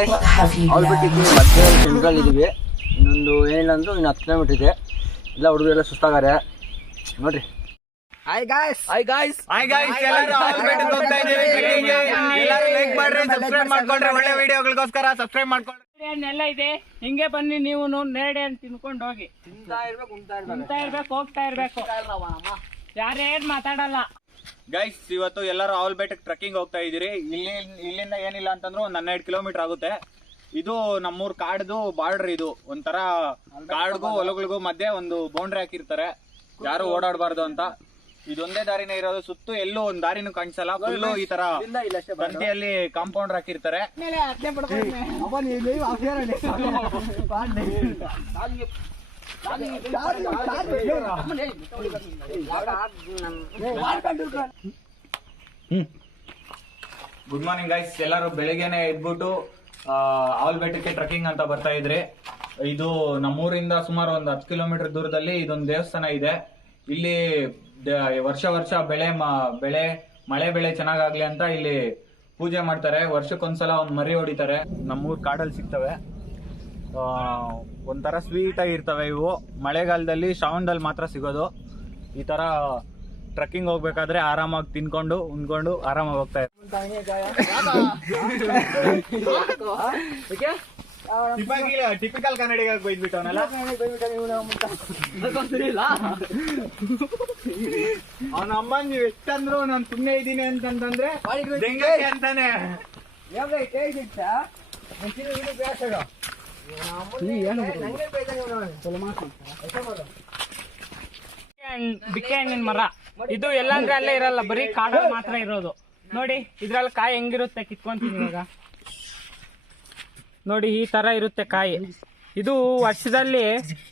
Guys, ಅವಲ್ಬಿಟ್ಟಿಗೆ ಮಧ್ಯೆ ಸೆಂಟ್ರಲ್ಲಿದ್ದೀವಿ. ಇನ್ನೊಂದು ಏನಿಲ್ಲ ಅಂದರೂ ಇನ್ನು 10 ಕಿಲೋಮೀಟರ್ ಇದೆ. ಎಲ್ಲ ಹುಡುಗರೆಲ್ಲ ಸುಸ್ತಾಗಾರೆ ನೋಡ್ರಿ. ಹಾಯ್ ಗಾಯ್ಸ್ ಎಲ್ಲರೂ ಅವಲ್ಬಿಟ್ಟಿಗೆ ಹೋಗ್ತಾ ಇದೀವಿ. ಎಲ್ಲರೂ ಲೈಕ್ ಮಾಡ್ರಿ, ಸಬ್ಸ್ಕ್ರೈಬ್ ಮಾಡ್ಕೊಳ್ರಿ. ಒಳ್ಳೆ ವಿಡಿಯೋಗಳಿಗೋಸ್ಕರ ಸಬ್ಸ್ಕ್ರೈಬ್ ಮಾಡ್ಕೊಳ್ಳಿ. ಎಲ್ಲ ಇದೆ, ಹಿಂಗೆ ಬನ್ನಿ ನೀವು ನೇರಳೆ ಅಂತ ತಿನ್ಕೊಂಡು ಹೋಗಿ. ತಿಂತಾ ಇರ್ಬೇಕು, ಹೋಗ್ತಾ ಇರ್ಬೇಕು, ಯಾರೇನ್ ಮಾತಾಡಲ್ಲ. ಗೈಸ್, ಇವತ್ತು ಎಲ್ಲರೂ ಅವಲ್ಬೆಟ್ಟಕ್ಕೆ ಟ್ರೆಕ್ಕಿಂಗ್ ಹೋಗ್ತಾ ಇದೀರಿ. ಇಲ್ಲಿಂದ ಏನಿಲ್ಲ ಅಂತಂದ್ರು ಒಂದು 12 ಕಿಲೋಮೀಟರ್ ಆಗುತ್ತೆ. ಇದು ನಮ್ಮೂರ್ ಕಾಡ್ದು ಬಾರ್ಡರ್. ಇದು ಒಂಥರ ಕಾಡ್ಗೂ ಹೊಲಗಳಿಗೂ ಮಧ್ಯೆ ಒಂದು ಬೌಂಡ್ರಿ ಹಾಕಿರ್ತಾರೆ, ಯಾರು ಓಡಾಡಬಾರ್ದು ಅಂತ. ಇದೊಂದೇ ದಾರಿನೇ ಇರೋದು, ಸುತ್ತು ಎಲ್ಲೂ ಒಂದ್ ದಾರಿನೂ ಕಾಣಿಸಲ್ಲ. ಫುಲ್ಲು ಈ ತರ ತಂತಿಯಲ್ಲಿ ಕಾಂಪೌಂಡರ್ ಹಾಕಿರ್ತಾರೆ. ಗುಡ್ ಮಾರ್ನಿಂಗ್ ಗೈಸ್, ಎಲ್ಲರೂ ಬೆಳಿಗ್ಗೆನೆ ಎದ್ಬಿಟ್ಟು ಅವಲ್ಬೆಟ್ಟಕ್ಕೆ ಟ್ರೆಕ್ಕಿಂಗ್ ಅಂತ ಬರ್ತಾ ಇದ್ರಿ. ಇದು ನಮ್ಮೂರಿಂದ ಸುಮಾರು ಒಂದು 10 ಕಿಲೋಮೀಟರ್ ದೂರದಲ್ಲಿ ಇದೊಂದು ದೇವಸ್ಥಾನ ಇದೆ. ಇಲ್ಲಿ ವರ್ಷ ಮಳೆ ಬೆಳೆ ಚೆನ್ನಾಗಾಗ್ಲಿ ಅಂತ ಇಲ್ಲಿ ಪೂಜೆ ಮಾಡ್ತಾರೆ. ವರ್ಷಕ್ಕೊಂದ್ಸಲ ಒಂದು ಮರಿ ಹೊಡಿತಾರೆ. ನಮ್ಮೂರ್ ಕಾಡಲ್ಲಿ ಸಿಗ್ತವೆ, ಒಂಥರ ಸ್ವೀಟ್ ಆಗಿರ್ತವೆ ಇವು. ಮಳೆಗಾಲದಲ್ಲಿ ಶ್ರಾವಣದಲ್ಲಿ ಮಾತ್ರ ಸಿಗೋದು. ಈ ತರ ಟ್ರೆಕ್ಕಿಂಗ್ ಹೋಗ್ಬೇಕಾದ್ರೆ ಆರಾಮಾಗಿ ತಿನ್ಕೊಂಡು ಉಂಡ್ಕೊಂಡು ಆರಾಮಾಗಿ ಹೋಗ್ತಾ ಟಿಪಿಕಲ್ ಕನ್ನಡಿಗ ಬೈದ್ಬಿಟ್ಟವನಲ್ಲ ಅವನ ಅಮ್ಮ. ನೀವ್ ಎಷ್ಟಂದ್ರು ನಾನು ಸುಮ್ಮನೆ ಇದ್ದೀನಿ ಅಂತಂದ್ರೆ ಅಂತಾನೆ. ಬಿಕ್ಕೆ ಹಣ್ಣಿನ ಮರ ಇದು ಎಲ್ಲಂದ್ರೆ ಅಲ್ಲೇ ಇರಲ್ಲ, ಬರೀ ಕಾಡಲ್ಲಿ ಮಾತ್ರ ಇರೋದು. ನೋಡಿ ಇದ್ರಲ್ಲಿ ಕಾಯಿ ಹೆಂಗಿರುತ್ತೆ, ಕಿತ್ಕೊಂತೀನಿ ಇವಾಗ. ನೋಡಿ ಈ ತರ ಇರುತ್ತೆ ಕಾಯಿ. ಇದು ವರ್ಷದಲ್ಲಿ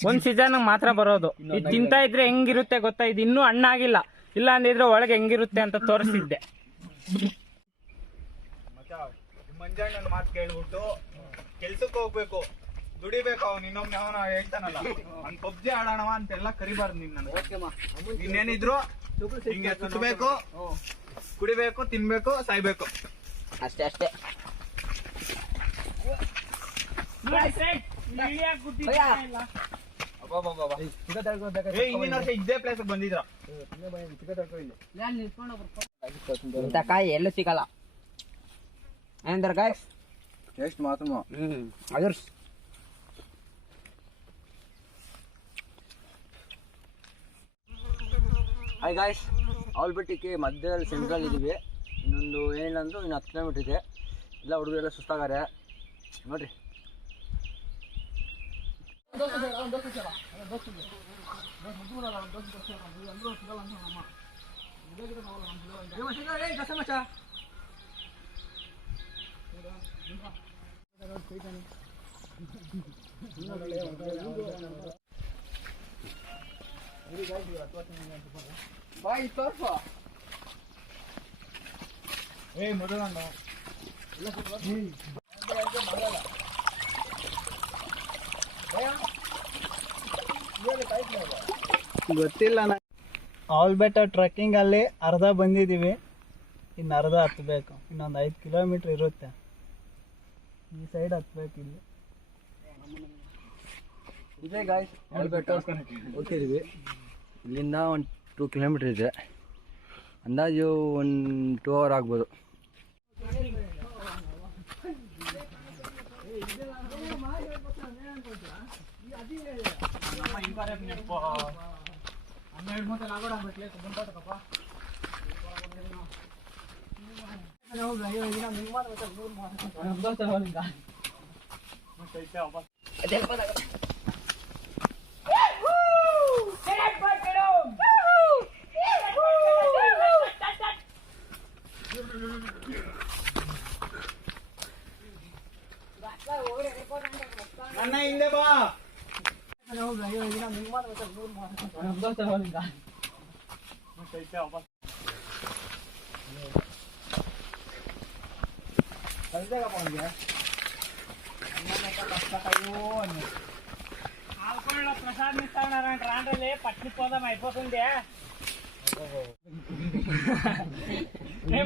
ಒಂದ್ ಸೀಸನ್ ಮಾತ್ರ ಬರೋದು. ಇದು ತಿಂತಾ ಇದ್ರೆ ಹೆಂಗಿರುತ್ತೆ ಗೊತ್ತಾ? ಇದು ಇನ್ನೂ ಹಣ್ಣಾಗಿಲ್ಲ, ಇಲ್ಲ ಅಂದಿದ್ರೆ ಒಳಗೆ ಹೆಂಗಿರುತ್ತೆ ಅಂತ ತೋರಿಸಿದ್ದೆ. ಮಂಜಣ್ಣನ ಮಾತು ಕೇಳ್ಬಿಟ್ಟು ಕೆಲ್ಸಕ್ಕೆ ಹೋಗ್ಬೇಕು, ದುಡಿಬೇಕು. ಅವ್ನು ಇನ್ನೊಮ್ಮೆ ಅವನು ಹೇಳ್ತಾನಲ್ಲ, ಅವ್ನು ಪಬ್ಜಿ ಆಡೋಣ ಅಂತೆಲ್ಲ ಕರಿಬಾರ್ದು. ಇನ್ನೇನಿದ್ರು ಹಿಂಗೆ ಸುತ್ತಬೇಕು, ಕುಡಿಬೇಕು, ತಿನ್ಬೇಕು, ಸಾಯ್ಬೇಕು, ಅಷ್ಟೇ. ಹಿಂದಿನ ವರ್ಷ ಇದೇ ಪ್ಲೇಸ್ ಬಂದಿದ್ರ. ಇಂಥ ಕಾಯಿ ಎಲ್ಲೂ ಸಿಗಲ್ಲ. ಏನಂದ್ರೆ ಗಾಯ್ಸ್, ಟೇಸ್ಟ್ ಮಾತ್ರ ಅದ್ರ ಹಾಯ್ ಗಾಯ್ಸ್, ಅವಲ್ಬಿಟ್ಟಿಗೆ ಮಧ್ಯದಲ್ಲಿ ಸೆಂಟ್ರಲ್ಲಿದ್ದೀವಿ. ಇನ್ನೊಂದು ಏನಿಲ್ಲ ಅಂದರೂ ಇನ್ನು 10 ಕಿಲೋಮೀಟರ್ ಇದೆ. ಎಲ್ಲ ಹುಡುಗರೆಲ್ಲ ಸುಸ್ತಾಗಾರೆ ನೋಡ್ರಿ. ಗೊತ್ತಿಲ್ಲ. ಅವಲ್ಬೆಟ್ಟ ಟ್ರೆಕ್ಕಿಂಗ್ ಅಲ್ಲಿ ಅರ್ಧ ಬಂದಿದ್ದೀವಿ, ಇನ್ನು ಅರ್ಧ ಹತ್ಬೇಕು. ಇನ್ನೊಂದು 5 ಕಿಲೋಮೀಟರ್ ಇರುತ್ತೆ. ಈ ಸೈಡ್ ಹತ್ಬೇಕು. ಇಲ್ಲಿ ಇದೇ ಗಾಯ್ಸ್, ಅವಲ್ಬೆಟ್ಟ ಹೋಗ್ತಿದ್ದೀವಿ. ಇಲ್ಲಿಂದ ಒಂದು 2 ಕಿಲೋಮೀಟರ್ ಇದೆ. ಅಂದಾಜು ಒಂದು 2 ಅವರ್ ಆಗ್ಬೋದು. ನನ್ನ ಹಿಂದೆ ಬಾ. ప్రసాద్ ఇస్తాడు రాండ్రలే పట్టిపోదాం అయిపోతుంది.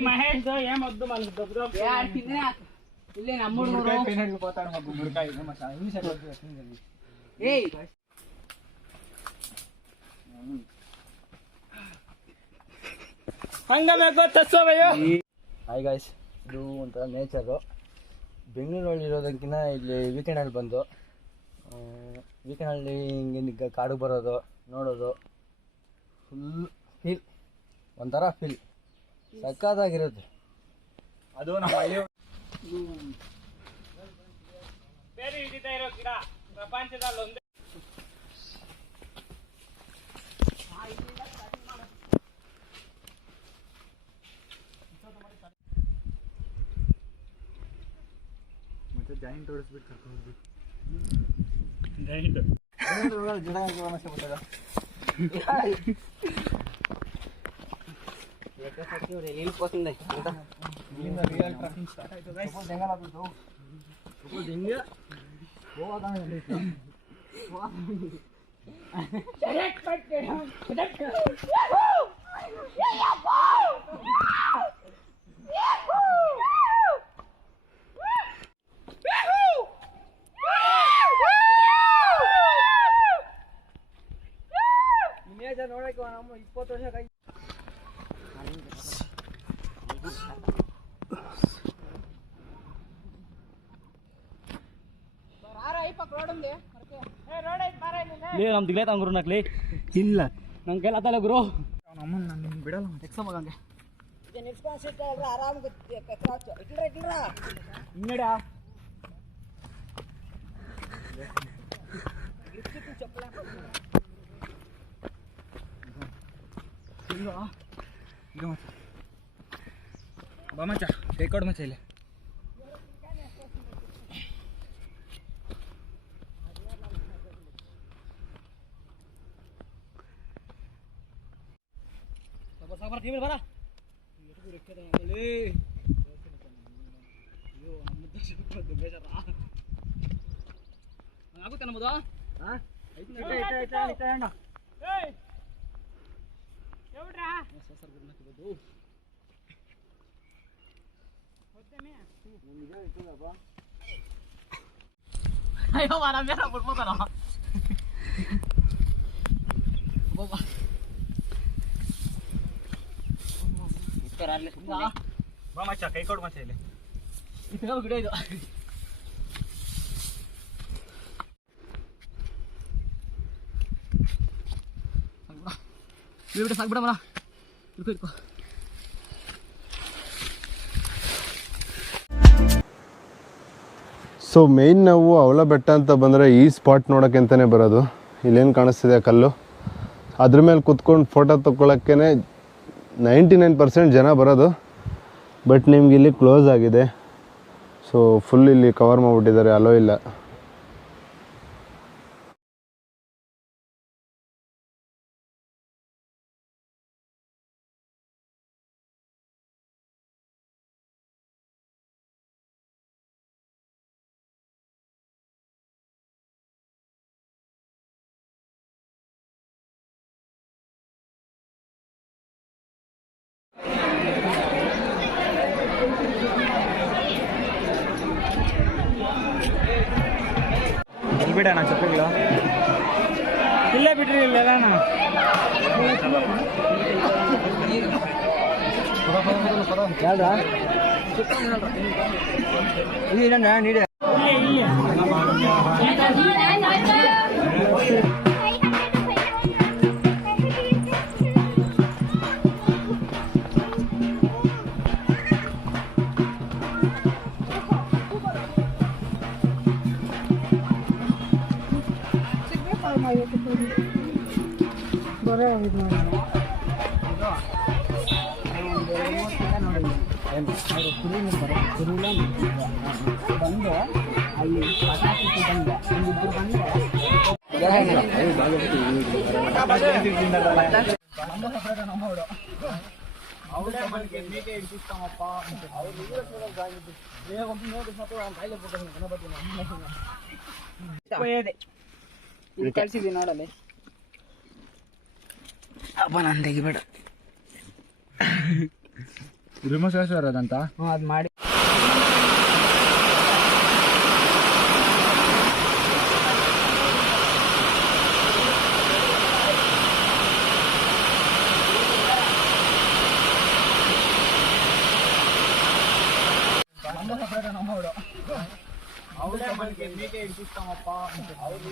మహేష్ ఏమొద్దు మనకు ಇಲ್ಲೇ ನಮ್ಮ ಏಯ್ ಹಂಗಮೆ ಗೊತ್ತೋವಯ್ಯೋ. ಹಾಯ್ ಗಾಯ್ಸ್, ಇದು ಒಂಥರ ನೇಚರು. ಬೆಂಗಳೂರಲ್ಲಿ ಇರೋದಕ್ಕಿಂತ ಇಲ್ಲಿ ವೀಕೆಂಡಲ್ಲಿ ಬಂದು ವೀಕೆಂಡಲ್ಲಿ ಹಿಂಗೆ ಕಾಡು ಬರೋದು ನೋಡೋದು ಫುಲ್ ಫೀಲ್, ಒಂಥರ ಫೀಲ್ ಸಕ್ಕತ್ತಾಗಿರುತ್ತೆ. ಅದು ನಮ್ಮ ಹಳ್ಳಿ ಬೇರೆ ಹಿಡಿತಾ ಇರೋ ಗಿಡ ಪ್ರಪಂಚದಲ್ಲಿ ಒಂದೇ. ಮತ್ತೆ ಜಾಯಿಂಟ್ ಹೊಡಿಸ್ಬಿಟ್ಟು ರಿಯಲ್ ಟ್ರಕ್ಕಿಂಗ್ ಸ್ಟಾರ್ಟ್ ಆಯ್ತು ಗೈಸ್. ನೋಡಕ್ಕೆ ನಮ್ಮ 20 ವರ್ಷ ಕೈ ನಮ್ ದಿಗ್ಲೇ ತಂಗ್ರು ನಕ್ಲಿ ಇಲ್ಲ ನಂಗೆ ಕೇಳತ್ತಲ್ಲ ಗುರು ನಮ್ಮನ್ನ ನಾನು ಬಿಡಲ್ಲ ಎಕ್ಸಾಮ್ ಆಗಂಗೆ ಹಿಂಗಡ ಬಾ ಮಚ್ಚ, ಕೈ ಕೊಡು ಮಚ್ಚ ಇಲ್ಲಿ. ಬರ ಆಗುತ್ತೆ ನಮ್ಮದು ಅಯ್ಯೋ ಮಾರ ಬೇಡ ಬಿಡ್ಬೋದಲ್ಲ ಬಾ ಮಚ್ಚ, ಕೈ ಕೊಡು ಮಚ್ಚ ಇಲ್ಲಿ. ಗಿಡ ಇದು ಸಾಕ್ಬಿಡ ಮರ ಇಟ್ಕೋ. ಸೊ ಮೇಯ್ನ್ ನಾವು ಅವಲ ಬೆಟ್ಟ ಅಂತ ಬಂದರೆ ಈ ಸ್ಪಾಟ್ ನೋಡೋಕ್ಕೆ ಅಂತಲೇ ಬರೋದು. ಇಲ್ಲೇನು ಕಾಣಿಸ್ತಿದೆ ಕಲ್ಲು, ಅದ್ರ ಮೇಲೆ ಕುತ್ಕೊಂಡು ಫೋಟೋ ತೊಗೊಳಕ್ಕೇ 99% ಜನ ಬರೋದು. ಬಟ್ ನಿಮ್ಗೆ ಇಲ್ಲಿ ಕ್ಲೋಸ್ ಆಗಿದೆ, ಸೊ ಫುಲ್ ಇಲ್ಲಿ ಕವರ್ ಮಾಡಿಬಿಟ್ಟಿದ್ದಾರೆ, ಅಲೋ ಇಲ್ಲ. ಎಲ್ಲಿ ಬಿಡೋಣ ಚಪ್ಪಲಿಗಳು? ಇಲ್ಲೇ ಬಿಡ್ರಿ, ಇಲ್ಲೆಲ್ಲ ನೀಡಿ ಬಂದು ಅಲ್ಲಿ ಪಟಾಕಿ ಬಂದ ಇಬ್ಬರು ಬಂದು ಕಳ್ಸಿದ್ವಿ ನೋಡಲ್ಲಿ ಅಪ್ಪ ನಾನು ತೆಗಿಬೇಡ ರಿಮೋಸೇಶ್ವರ ಅದಂತ ಅದು ಮಾಡಿ ಮೀಕೆ ಹಿಡಿಸ್ತಾಮಪ್ಪ ಅಂತ. ಅವ್ರು